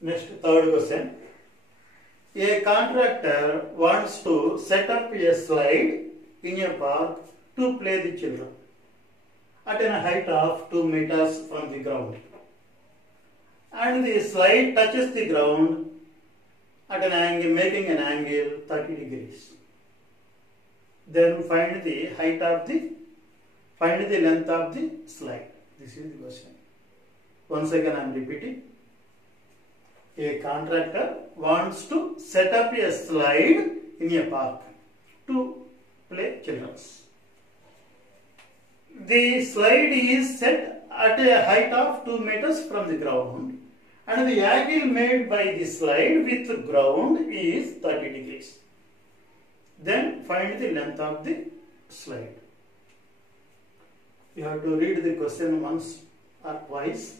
Next, third question. A contractor wants to set up a slide in a park to play the children at a height of 2 meters from the ground. And the slide touches the ground at an angle, making an angle 30 degrees. Then find the length of the slide. This is the question. Once again I am repeating. A contractor wants to set up a slide in a park to play children. The slide is set at a height of 2 meters from the ground, and the angle made by the slide with the ground is 30 degrees. Then find the length of the slide. You have to read the question once or twice.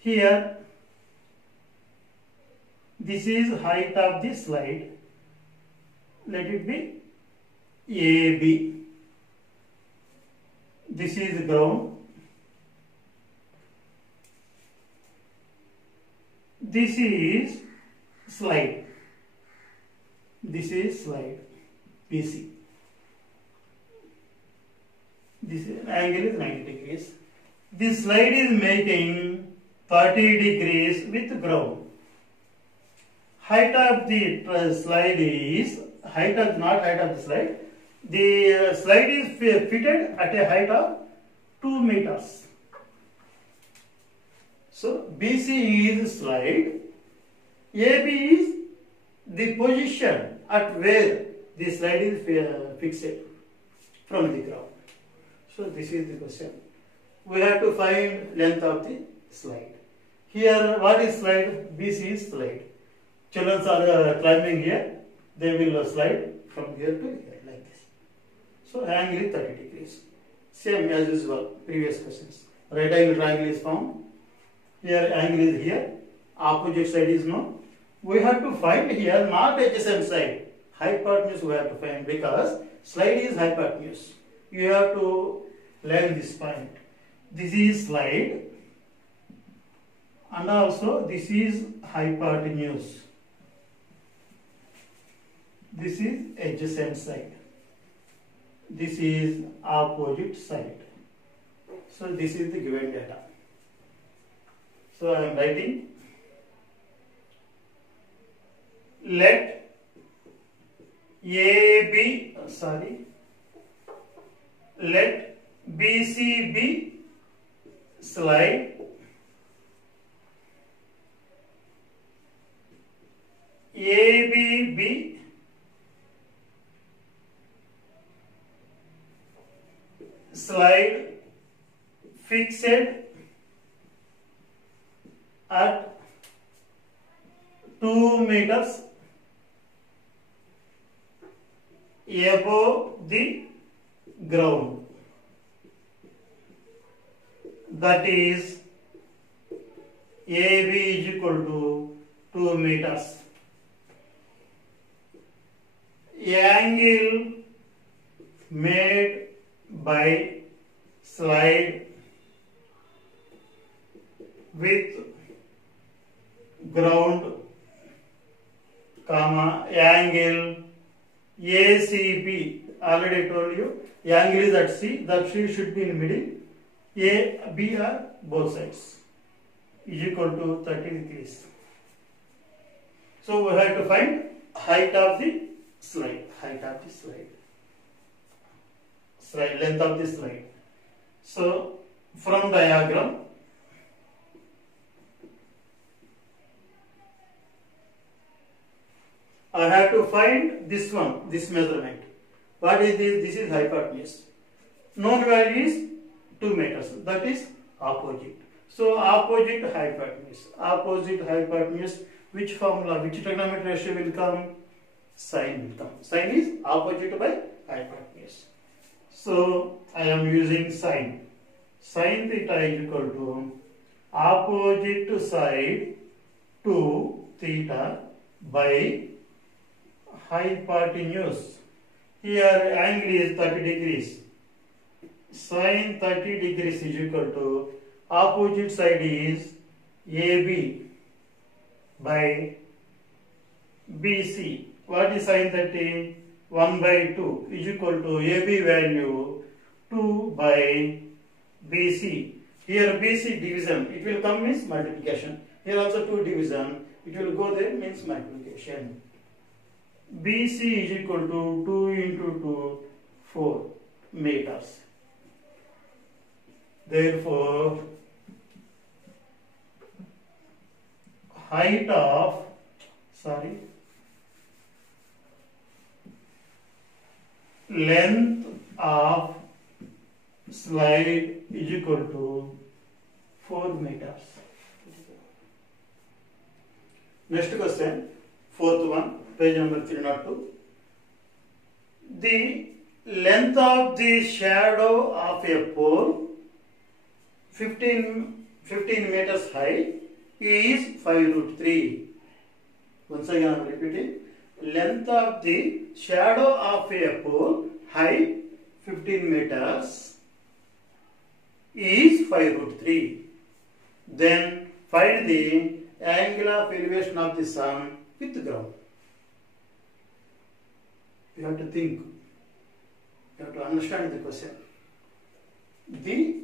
Here, this is height of the slide. Let it be AB. This is ground. This is slide. This is slide BC. This angle is 90 degrees. This slide is making 30 degrees with ground. Height of the slide is not height of the slide. The slide is fitted at a height of 2 meters. So BC is slide. AB is the position at where the slide is fixed from the ground. So this is the question. We have to find length of the slide. Here, what is slide? BC is slide. Children are climbing here. They will slide from here to here like this. So angle is 30 degrees. Same as usual, previous questions. Right angle triangle is found. Here angle is here. Opposite side is known. We have to find here not adjacent side. Hypotenuse we have to find because slide is hypotenuse. You have to learn this point. This is slide and also this is hypotenuse. This is adjacent side. This is opposite side. So this is the given data. So I am writing, let BC be slide, AB be slide fixed at 2 meters above the ground. That is AB is equal to 2 meters. Angle made by slide with ground, comma, angle ACB. Already I told you, angle is at C, that C should be in the middle. A, B are both sides, is equal to 30 degrees. So we have to find height of the slide, length of the slide. So from diagram, I have to find this one, this measurement. What is this? This is hypotenuse. Known value is 2 meters. That is opposite. So opposite hypotenuse. Which formula, which trigonometric ratio will come? Sine will come. Sine is opposite by hypotenuse. So I am using sine. Sine theta is equal to opposite side to theta by hypotenuse. Here angle is 30 degrees. Sine 30 degrees is equal to opposite side is AB by BC. What is sin 30? 1 by 2 is equal to AB value 2 by BC. Here BC division, it will come means multiplication. Here also 2 division, it will go there means multiplication. BC is equal to 2 into 2, 4 meters. Therefore, height of, length of slide is equal to 4 meters. Next question, fourth one, page number 302. The length of the shadow of a pole 15 meters high is 5√3. Once again I am repeating. Length of the shadow of a pole height 15 meters is 5√3. Then find the angle of elevation of the sun with the ground. You have to think. You have to understand the question. The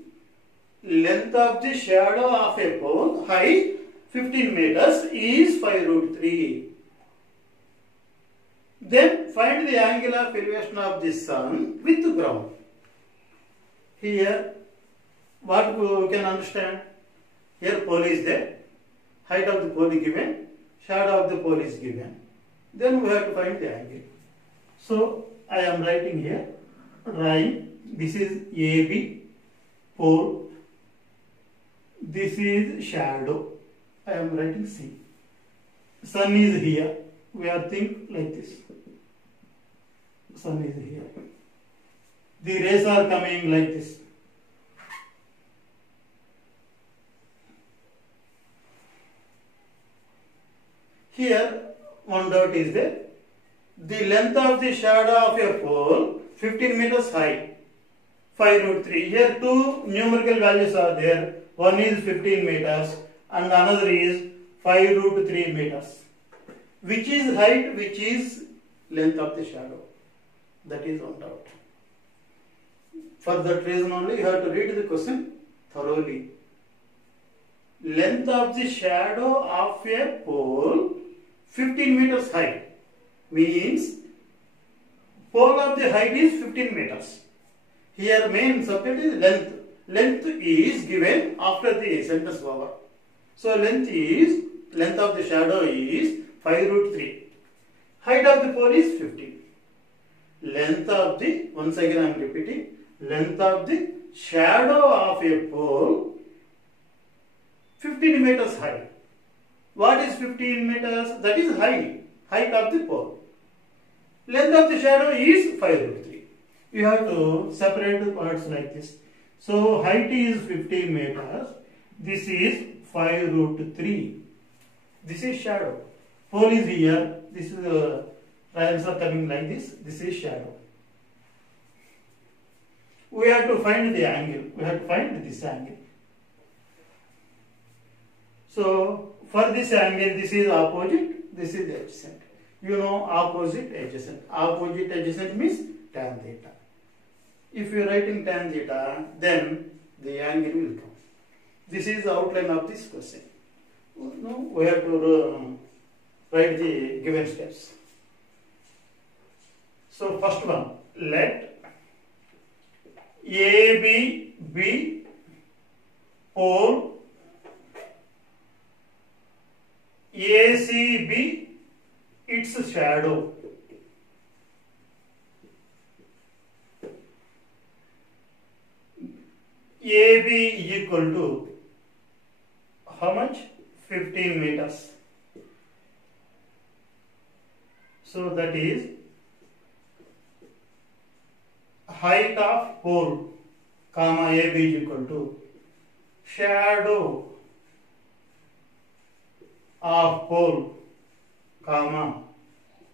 length of the shadow of a pole height 15 meters is 5√3. Then find the angle of elevation of the sun with the ground. Here, what we can understand? Here pole is there, height of the pole is given, shadow of the pole is given. Then we have to find the angle. So I am writing here, this is AB, pole, this is shadow, I am writing C. Sun is here, we are think like this. Sun is here. The rays are coming like this. Here one dot is there. The length of the shadow of a pole 15 meters high, 5√3. Here two numerical values are there. One is 15 meters and another is 5√3 meters. Which is height, which is length of the shadow? That is on doubt. For that reason only you have to read the question thoroughly. Length of the shadow of a pole 15 meters high means pole of the height is 15 meters. Here main subject is length. Length is given after the sentence over. So length of the shadow is 5√3. Height of the pole is 15. Length of the, once again I am repeating, length of the shadow of a pole 15 meters high. What is 15 meters? That is height of the pole. Length of the shadow is 5√3. You have to separate the parts like this. So height is 15 meters. This is 5√3. This is shadow. Pole is here. This is triangles are coming like this. This is shadow. We have to find the angle. We have to find this angle. So for this angle, this is opposite. This is adjacent. You know opposite adjacent. Opposite adjacent means tan theta. If you are writing tan theta, then the angle will come. This is the outline of this question. Now we have to write the given steps. So first one, let AB be pole, AC be its shadow. AB is equal to how much? 15 meters. So that is height of pole, comma AB is equal to shadow of pole, comma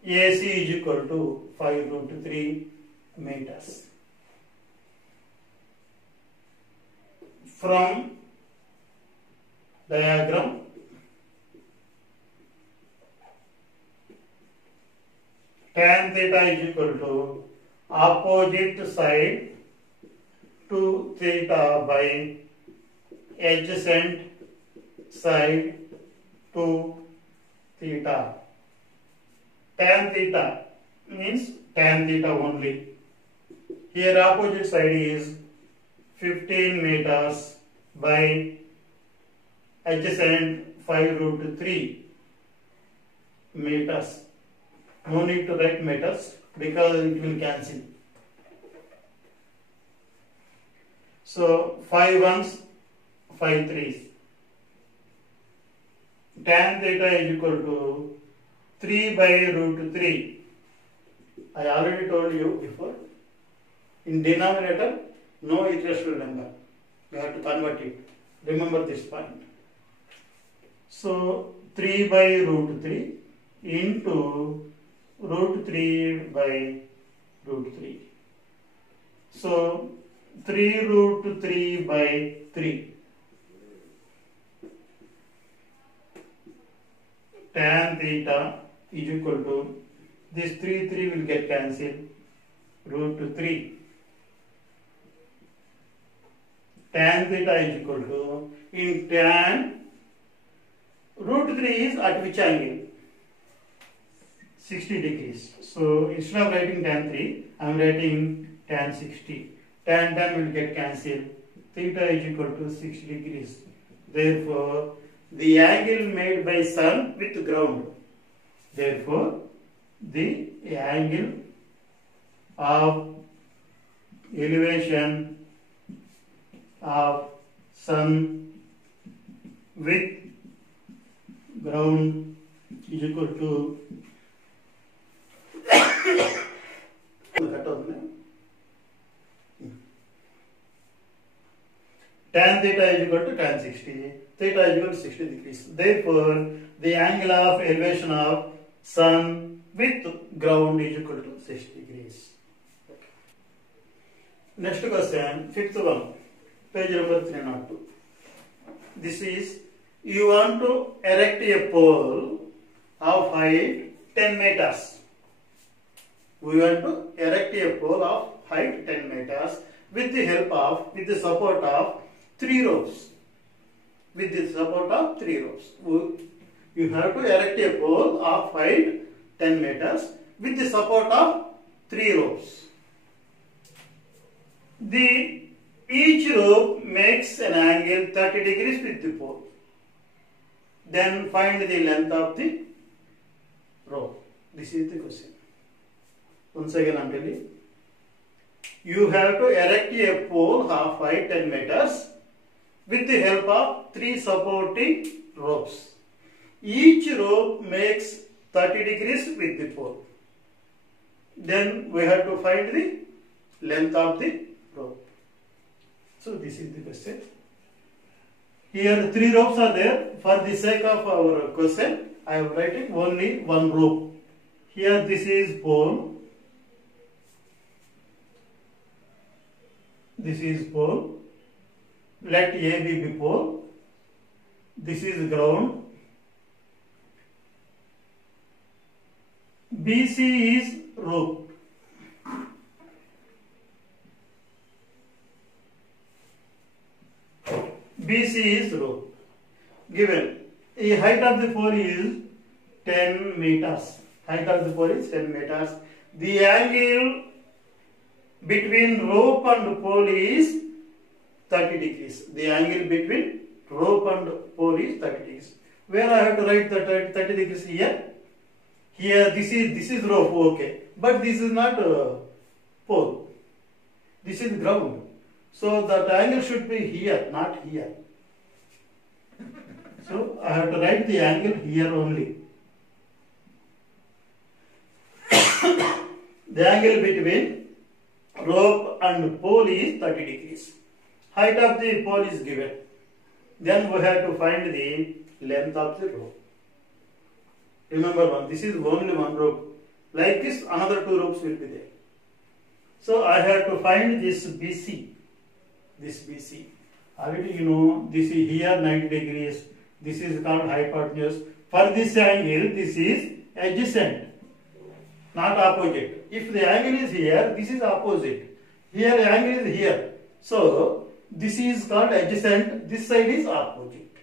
AC is equal to 5√3 meters. From diagram, tan theta is equal to opposite side to theta by adjacent side to theta. Tan theta means tan theta only. Here opposite side is 15 meters by adjacent 5 root 3 meters. No need to write meters because it will cancel. So 5 ones, 5 threes. Tan theta is equal to 3 by root 3. I already told you before. In denominator, no irrational number. You have to convert it. Remember this point. So 3 by root 3 into root 3 by root 3. So 3 root 3 by 3. Tan theta is equal to, this 3 will get cancelled, root 3. Tan theta is equal to, in tan, root 3 is at which angle? 60 degrees. So instead of writing tan 3, I am writing tan 60. Tan will get cancelled. Theta is equal to 60 degrees. Therefore, the angle made by sun with ground. Therefore, the angle of elevation of sun with ground is equal to tan theta is equal to tan 60. Theta is equal to 60 degrees. Therefore, the angle of elevation of sun with ground is equal to 60 degrees. Next question, fifth one, page number 302. This is, you want to erect a pole of height 10 meters. We want to erect a pole of height 10 meters with the support of 3 ropes. With the support of 3 ropes. You have to erect a pole of height 10 meters with the support of 3 ropes. Each rope makes an angle 30 degrees with the pole. Then find the length of the rope. This is the question. Once again I am telling. You have to erect a pole of height 10 meters with the help of 3 supporting ropes. Each rope makes 30 degrees with the pole. Then we have to find the length of the rope. So this is the question. Here 3 ropes are there. For the sake of our question, I am writing only 1 rope. Here this is pole. This is pole. Let A be pole. This is ground. BC is rope. BC is rope. Given the height of the pole is 10 meters. Height of the pole is 10 meters. The angle between rope and pole is 30 degrees. The angle between rope and pole is 30 degrees. Where I have to write the 30 degrees here? Here this is rope, okay. But this is not pole. This is ground. So that angle should be here, not here. So I have to write the angle here only. The angle between rope and pole is 30 degrees. Height of the pole is given. Then we have to find the length of the rope. Remember this is only 1 rope. Like this, another 2 ropes will be there. So I have to find this BC. This BC. Already you know, this is here 90 degrees. This is called hypotenuse. For this angle, this is adjacent. not opposite. If the angle is here, this is opposite. Here angle is here. So this is called adjacent. This side is opposite.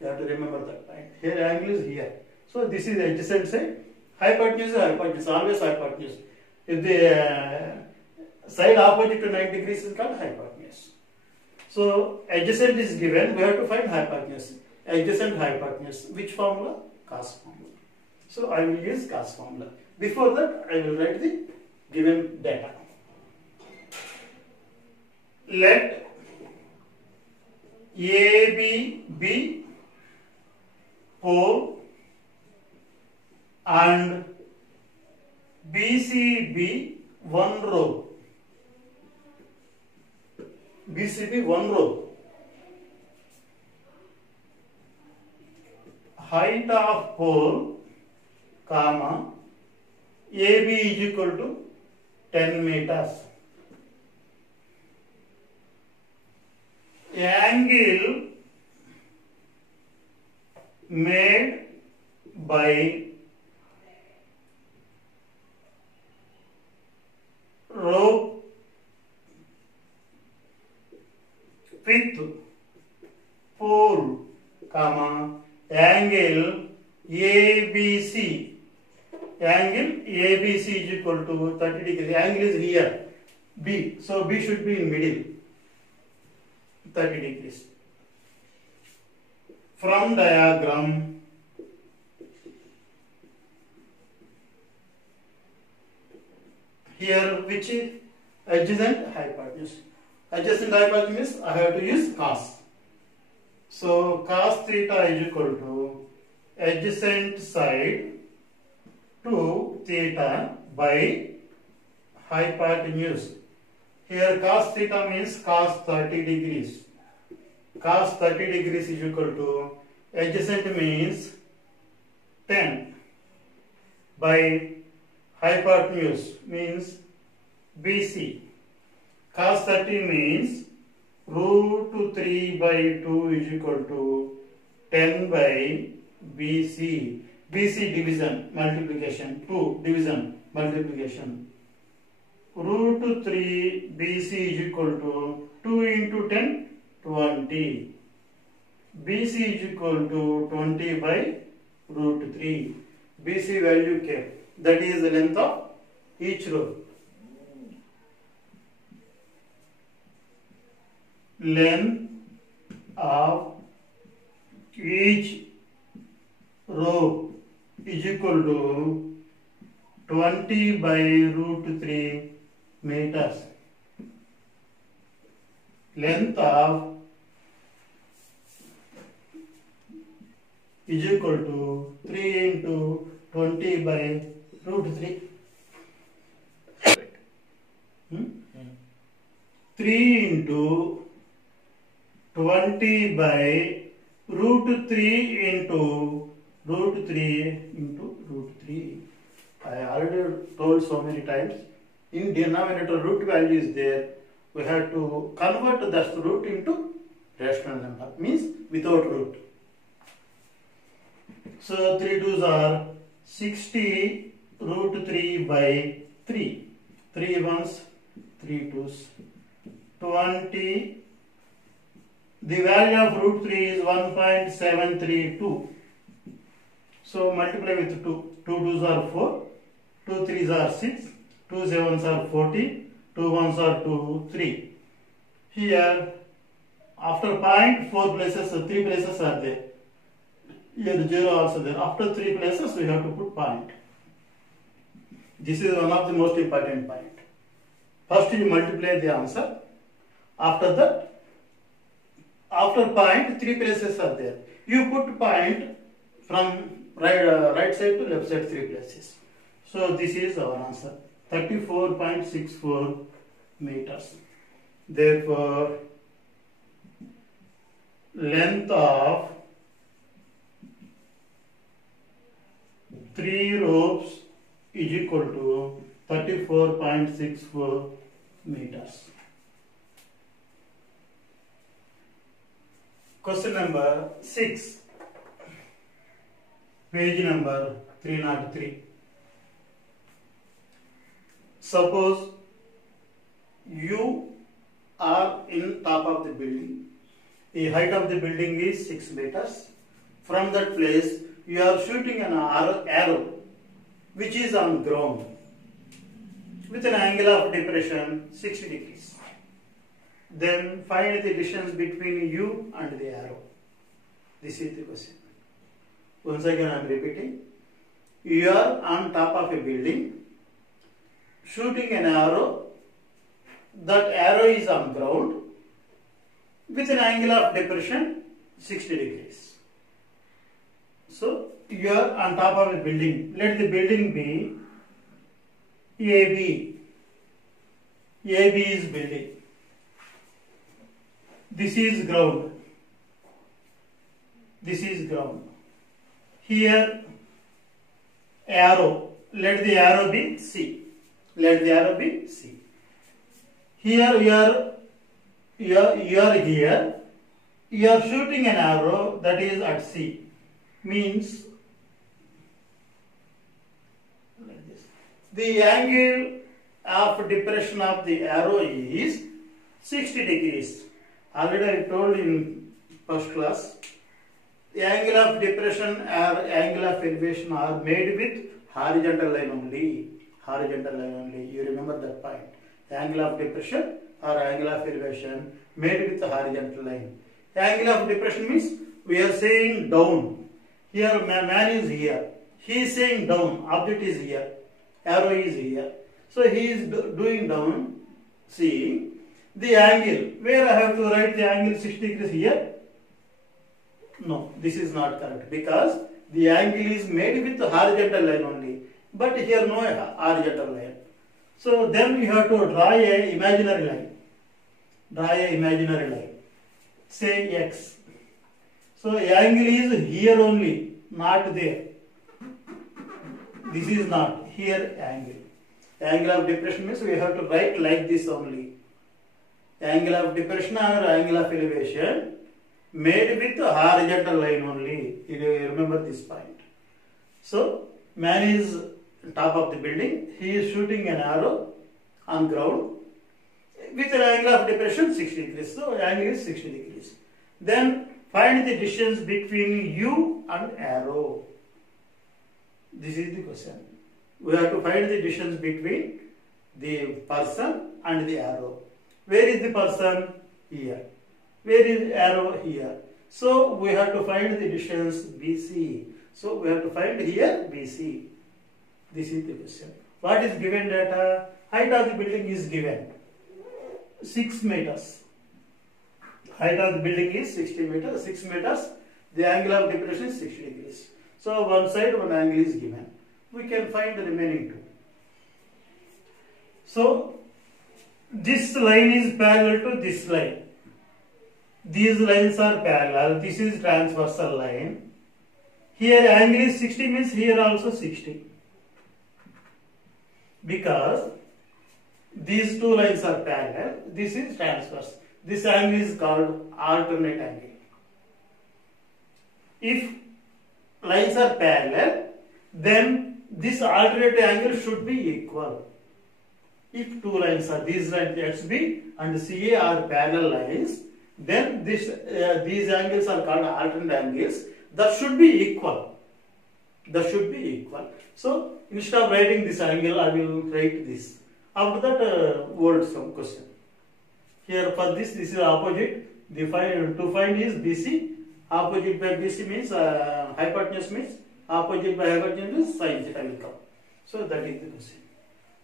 You have to remember that point. Here angle is here. So this is adjacent side. Hypotenuse is hypotenuse. Always hypotenuse. If the side opposite to 90 degrees is called hypotenuse. So adjacent is given. We have to find hypotenuse. Adjacent hypotenuse. Which formula? Cos formula. So I will use cos formula. Before that, I will write the given data. Let AB be pole and BC be one row. BC be one row. Height of pole, comma, AB is equal to 10 meters. Angle made by rope with pole, comma, angle ABC. Angle ABC is equal to 30 degrees. Angle is here, B. So B should be in middle, 30 degrees. From diagram, here which is adjacent hypotenuse. Adjacent hypotenuse, I have to use cos. So cos theta is equal to adjacent side to theta by hypotenuse. Here cos theta means cos 30 degrees. Cos 30 degrees is equal to adjacent means 10 by hypotenuse means BC. Cos 30 means root 3 by 2 is equal to 10 by BC. BC division, multiplication, 2 division, multiplication. Root 3 BC is equal to 2 into 10, 20. BC is equal to 20 by root 3. BC value kept. That is the length of each row. Length of each row is equal to 20 by root 3 meters. Length of is equal to 3 into 20 by root 3. 3 into 20 by root 3 into root 3 into root 3. I already told so many times, in denominator root value is there. We have to convert that root into rational number, means without root. So 3 2s are 60 root 3 by 3. 3 1s, 3 2s, 20. The value of root 3 is 1.732. So multiply with 2. 2 2s are 4, 2 3s are 6, 2 7s are 14, 2 1s are 2, 3. Here, after point, 4 places, 3 places are there. Here the 0 also there. After 3 places, we have to put point. This is one of the most important point. First you multiply the answer. After that, after point, 3 places are there. You put point from right side to left side 3 places. So this is our answer, 34.64 meters. Therefore, length of 3 ropes is equal to 34.64 meters. Question number 6, page number 303. suppose you are in top of the building. The height of the building is 6 meters. From that place you are shooting an arrow which is on ground with an angle of depression 60 degrees. Then find the distance between you and the arrow. This is the question. Once again I am repeating. You are on top of a building shooting an arrow. That arrow is on ground with an angle of depression 60 degrees. So you are on top of a building. Let the building be AB. AB is building. This is ground. This is ground. Here arrow. Let the arrow be C. Let the arrow be C. Here you are here. You are shooting an arrow that is at C. Means like this. The angle of depression of the arrow is 60 degrees. Already I told in first class. The angle of depression or angle of elevation are made with horizontal line only. Horizontal line only. You remember that point. The angle of depression or angle of elevation made with the horizontal line. The angle of depression means we are saying down. Here man is here. He is saying down. Object is here. Arrow is here. So he is doing down. See the angle. Where I have to write the angle 60 degrees here? No, this is not correct because the angle is made with the horizontal line only. But here no horizontal line. So then you have to draw a imaginary line. Draw a imaginary line. Say X. So angle is here only, not there. This is not here angle. Angle of depression means we have to write like this only. Angle of depression or angle of elevation made with the horizontal line only. You remember this point. So man is top of the building. He is shooting an arrow on ground with an angle of depression 60 degrees. So angle is 60 degrees. Then find the distance between you and arrow. This is the question. We have to find the distance between the person and the arrow. Where is the person? Here. Where is the arrow? Here. So we have to find the distance BC. So we have to find here BC. This is the question. What is given data? Height of the building is given 6 meters. Height of the building is 60 meters, 6 meters. The angle of depression is 60 degrees. So one side, one angle is given. We can find the remaining two. So this line is parallel to this line. These lines are parallel. This is transversal line. Here angle is 60 means here also 60. Because these two lines are parallel. This is transverse. This angle is called alternate angle. If lines are parallel, then this alternate angle should be equal. If two lines are, these lines XB and CA are parallel lines, then these angles are called alternate angles. That should be equal. That should be equal. So instead of writing this angle, I will write this. After that, word some question. Here for this is opposite. To find is BC. Opposite by BC means hypotenuse means opposite by hypotenuse means sin theta will come. So that is the question.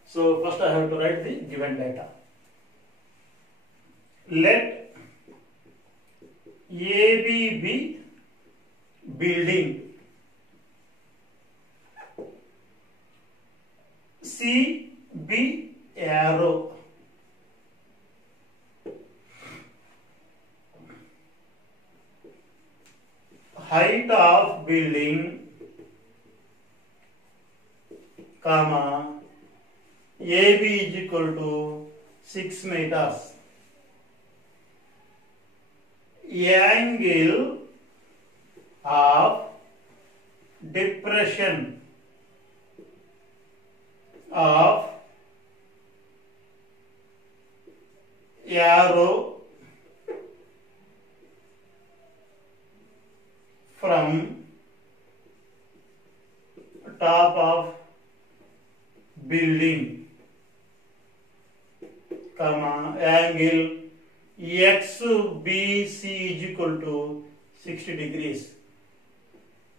So first I have to write the given data. Let AB be building, C be arrow, height of building, comma, AB is equal to 6 meters. Angle of depression of from top of building, comma, angle XBC is equal to 60 degrees.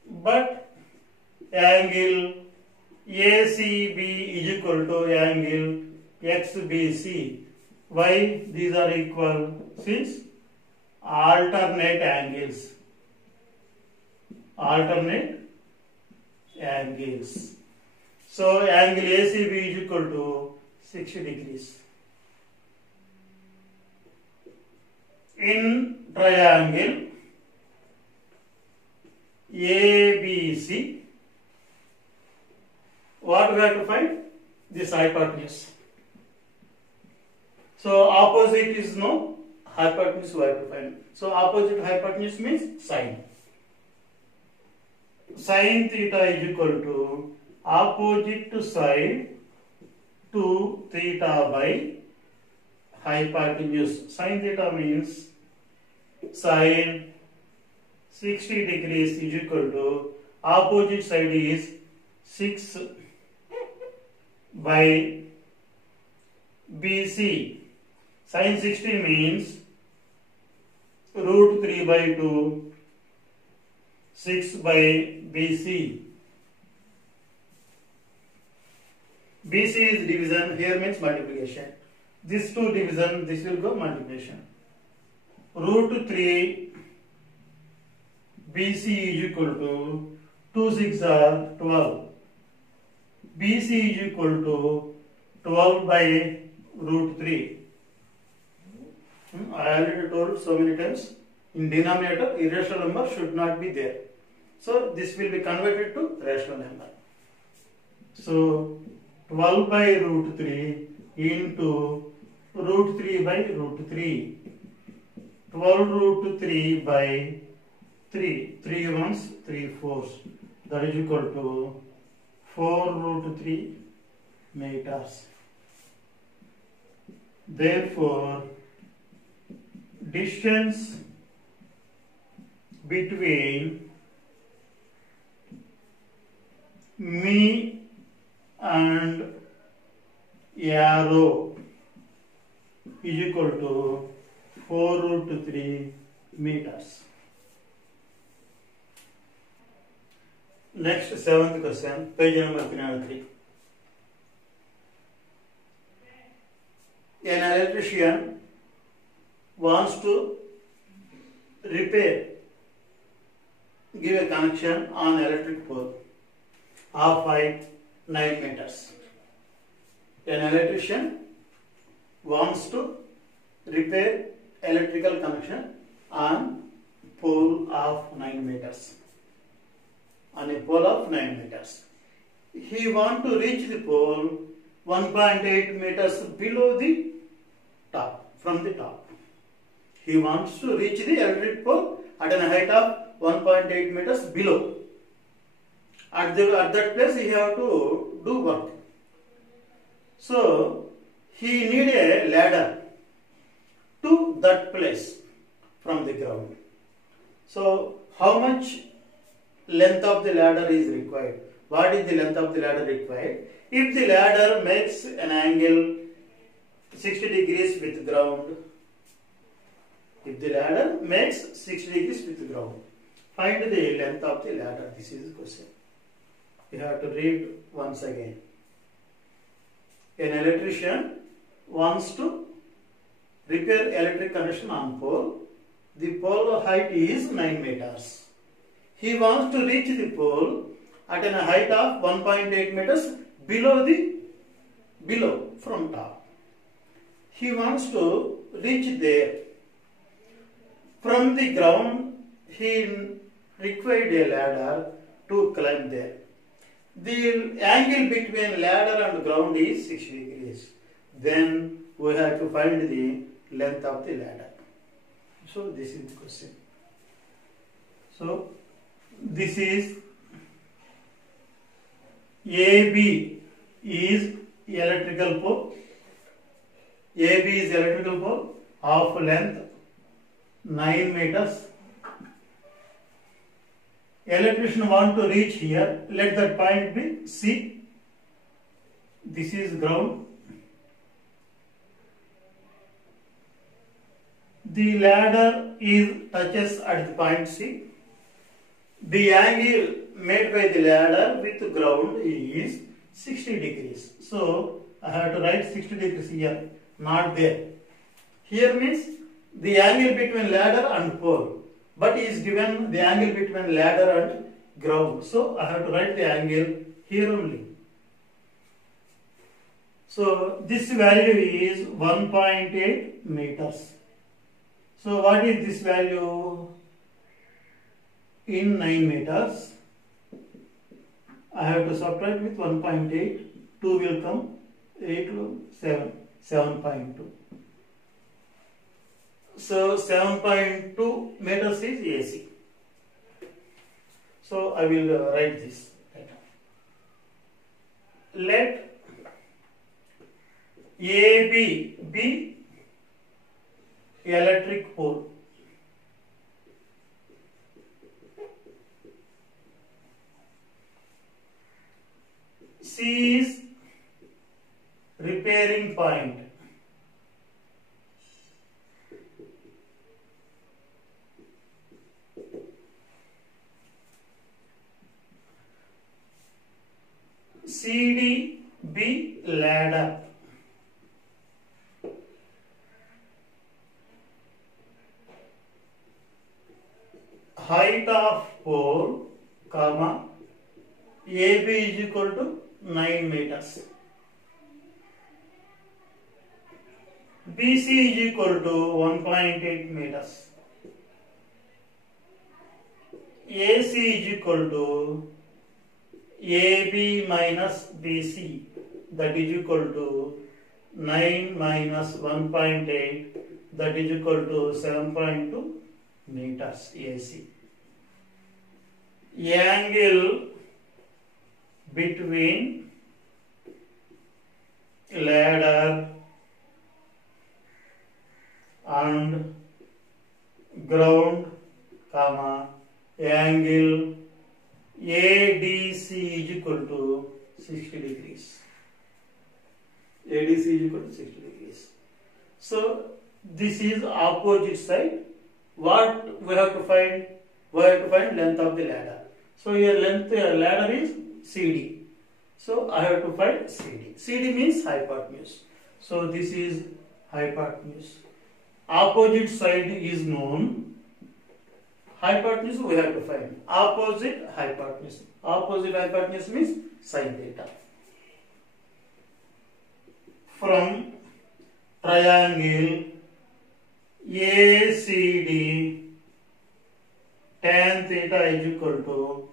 But angle ACB is equal to angle XBC. Why these are equal? Since alternate angles. Alternate angles. So angle ACB is equal to 60 degrees. In triangle ABC, what we have to find? This hypotenuse. So opposite is no, hypotenuse we have to find. So opposite hypotenuse means sine. Sine theta is equal to opposite side to theta by hypotenuse. Sine theta means sine 60 degrees is equal to opposite side is 6 by BC. Sine 60 means root 3 by 2, 6 by BC. BC is division, here means multiplication. This 2 division, this will go multiplication. Root 3 BC is equal to 2 6 are 12. BC is equal to 12 by root 3. I already told so many times, in denominator irrational number should not be there. So this will be converted to rational number. So 12 by root 3 into root 3 by root 3. 12 root 3 by 3. 3 ones, 3 fours. That is equal to 4 root 3 meters. Therefore, distance between me and arrow is equal to 4 root 3 meters. Next, 7th question, page number 303. An electrician wants to repair, give a connection on electric pole of height 9 meters. An electrician wants to repair electrical connection on pole of 9 meters. On a pole of 9 meters. He wants to reach the pole 1.8 meters below the top, from the top. He wants to reach the electric pole at a height of 1.8 meters below. At that place he have to do work. So he need a ladder to that place from the ground. So how much length of the ladder is required? What is the length of the ladder required? If the ladder makes an angle 60 degrees with ground, if the ladder makes 60 degrees with ground, find the length of the ladder. This is the question. You have to read once again. An electrician wants to repair electric connection on pole. The pole height is 9 meters. He wants to reach the pole at a height of 1.8 meters below from top. He wants to reach there. From the ground, he required a ladder to climb there. The angle between ladder and ground is 60 degrees. Then we have to find the length of the ladder. So this is the question. So this is AB is electrical pole. AB is electrical pole of length 9 meters. electrician want to reach here, let that point be C. This is ground. The ladder touches at the point C. The angle made by the ladder with ground is 60 degrees. So I have to write 60 degrees here, not there. Here means the angle between ladder and pole, but is given the angle between ladder and ground. So I have to write the angle here only. So this value is 1.8 meters. So what is this value in 9 meters? I have to subtract with 1.8. 2 will come. 8 will 7. 7.2. So 7.2 meters is AC. So I will write this. Let AB be electric pole. C is repairing point. CD be ladder. Height of pole, comma, AB is equal to 9 meters. BC is equal to 1.8 meters. AC is equal to AB minus BC, that is equal to 9 minus 1.8, that is equal to 7.2 meters AC. Angle between ladder and ground, comma, angle ADC is equal to 60 degrees. ADC is equal to 60 degrees. So this is opposite side. What we have to find? We have to find length of the ladder. So here length ladder is CD. So I have to find CD. CD means hypotenuse. So this is hypotenuse. Opposite side is known. Hypotenuse we have to find. Opposite hypotenuse. Opposite hypotenuse means sin theta. From triangle ACD, tan theta is equal to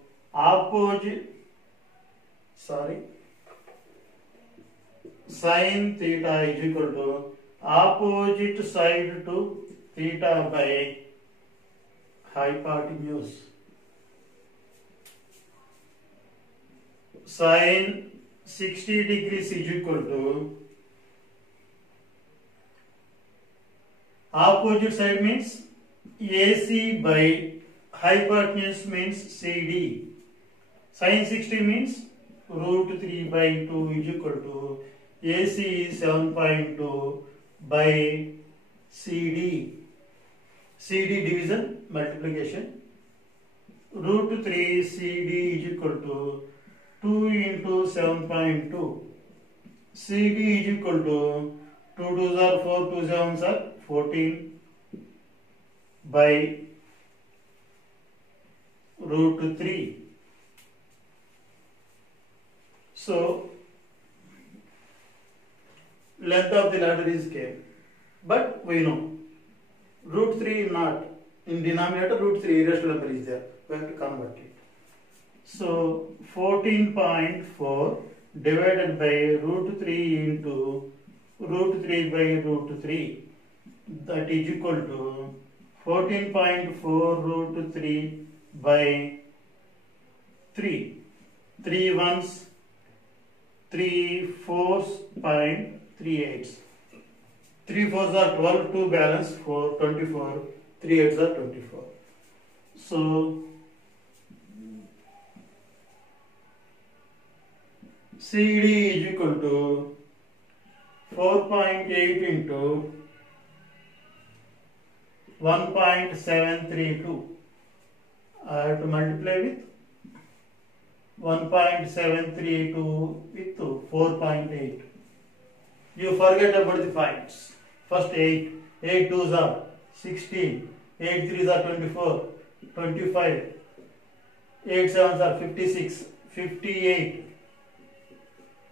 sin theta is equal to opposite side to theta by hypotenuse. Sin 60 degrees is equal to opposite side means AC by hypotenuse means CD. Sin 60 means root 3 by 2 is equal to AC is 7.2 by CD. CD division multiplication. Root 3 CD is equal to 2 into 7.2. CD is equal to 2 2s are 4, 2 7s are 14 by root 3. So length of the ladder is K, but we know root 3 not in denominator, root 3 irrational number is there. We have to convert it. So 14.4 divided by root 3 into root 3 by root 3, that is equal to 14.4 root 3 by 3. 3 ones, 3 fours, 0.38. 3 fours are 12, 2 balance, 4, 24, 3 8s are 24. So CD is equal to 4.8 into 1.732. I have to multiply with 1.732 with 4.8. You forget about the points. First 8. 8 2s are 16. 8 3s are 24. 25. 8 7s are 56. 58.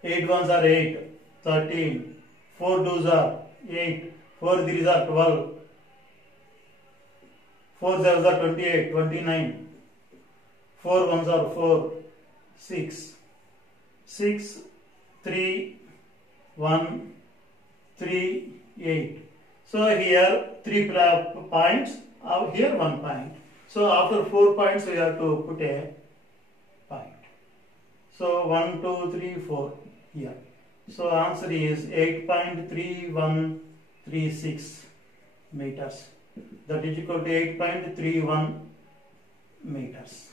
8 1s are 8. 13. 4 2s are 8. 4 3s are 12. 4 7s are 28. 29. 4 1s are 4. 6. 6 3 1 3 8. So here 3 points. Here 1 point. So after 4 points we have to put a point. So 1 2 3 4 here. So answer is 8.3136 meters. That is equal to 8.31 meters.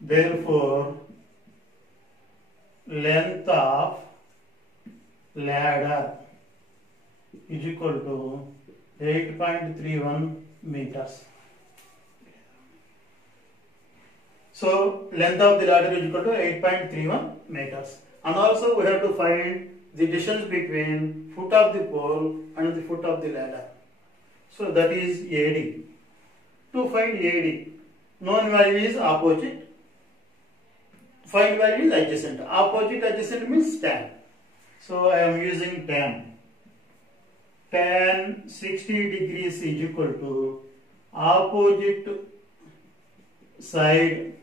Therefore, length of ladder is equal to 8.31 meters. So, length of the ladder is equal to 8.31 meters. And also we have to find the distance between foot of the pole and the foot of the ladder. So, that is AD. To find AD, known value is opposite. Find value is adjacent. Opposite adjacent means tan. So I am using tan. Tan 60 degrees is equal to opposite side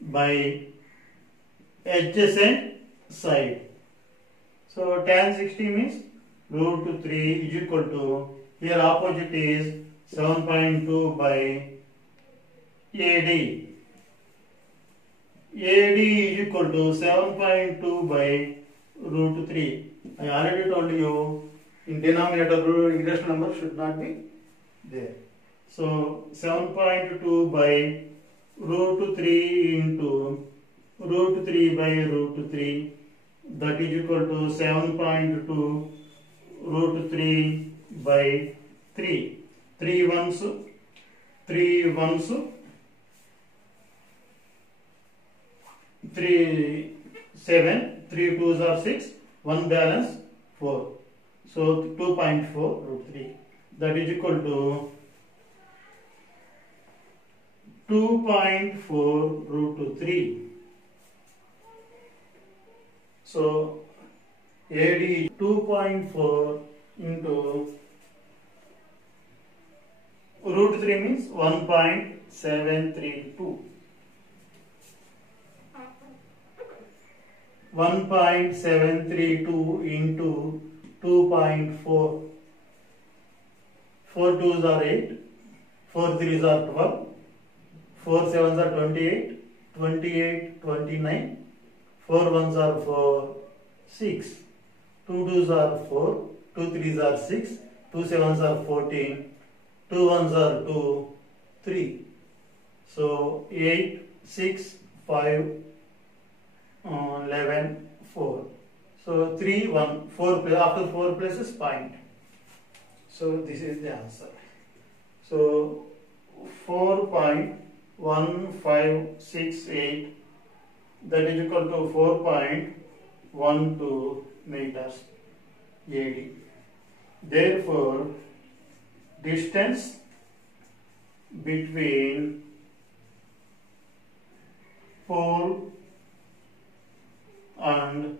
by adjacent side. So tan 60 means root 3 is equal to, here opposite is 7.2 by AD. AD is equal to 7.2 by root 3. I already told you in denominator irrational number should not be there. So 7.2 by root 3 into root 3 by root 3, that is equal to 7.2 root 3 by 3. 3 ones 3 7, 3 2s are 6, 1 balance 4. So 2.4 root 3, that is equal to 2.4 root 3. So AD is 2.4 into root 3 means 1.732. 1.732 into 2.4. 4 2s are 8, 4 3s are 12, 4 7s are 28, 28, 29, 4 1s are 4, 6, 2 2s are 4, 2 3s are 6, 2 7s are 14, 2 1s are 2, 3. So 8, 6, 5, 11, 4. So 3, 1, 4, after 4 places point. So this is the answer. So 4.1568, that is equal to 4.12 meters AD. Therefore, distance between pole and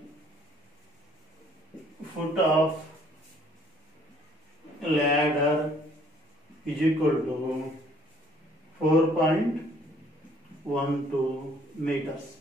foot of ladder is equal to 4.12 meters.